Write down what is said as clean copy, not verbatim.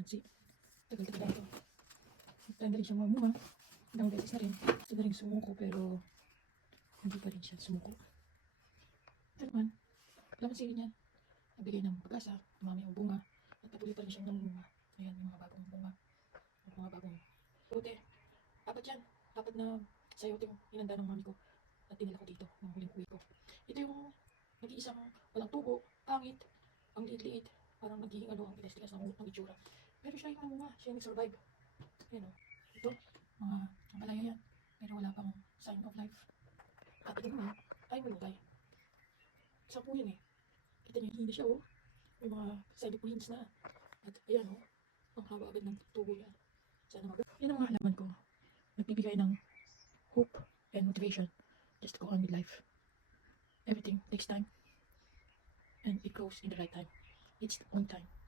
kalamansi. Tagal-tagal ito. Tanda rin siya mamunga. Ilang beses na rin. Ito na rin sumuko pero hindi pa rin siya sumuko. Ito naman, kalamansi rin yan. Nabigay ng pag-asa, dumami ang bunga. At patuloy pa rin siyang namunga. Ayan, yung mga bagong bunga. Yung mga bagong sayote. Apat yan. Apat na sayote yung inanda ng mami ko. At dinala ko dito ng huling uwi ko. Ito yung nag-iisang walang tubo, pangit, ang liit-liit. Parang nagiging ang tigas-tigas ng itsura. Pero siya yung namunga, siya yung nag-survive. Ayan o. Ito, mga ampalaya yan. Pero wala pang sign of life. At ito naman, ay malunggay. Isa po yun eh. Kita niyo, hindi siya oh. May mga side greens na. At ayan oh, ang haba agad ng tubo yan. Sana yan ang mga halaman ko. Nagbibigay ng hope and motivation just to go on with life. Everything takes time and it goes in the right time. It's on time.